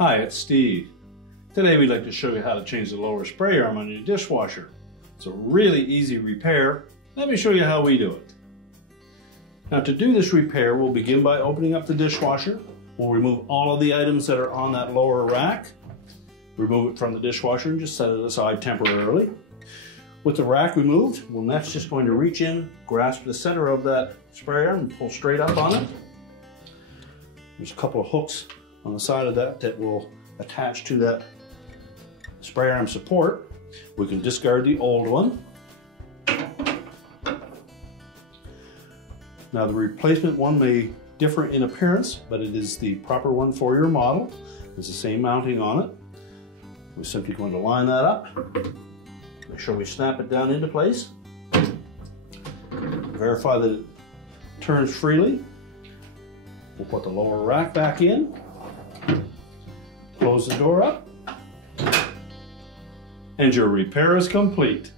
Hi, it's Steve. Today we'd like to show you how to change the lower spray arm on your dishwasher. It's a really easy repair. Let me show you how we do it. Now to do this repair, we'll begin by opening up the dishwasher. We'll remove all of the items that are on that lower rack. Remove it from the dishwasher and just set it aside temporarily. With the rack removed, we're next just going to reach in, grasp the center of that spray arm and pull straight up on it. There's a couple of hooks on the side of that that will attach to that spray arm support. We can discard the old one. Now the replacement one may differ in appearance, but it is the proper one for your model. It's the same mounting on it. We're simply going to line that up. Make sure we snap it down into place. Verify that it turns freely. We'll put the lower rack back in. Close the door up. And your repair is complete.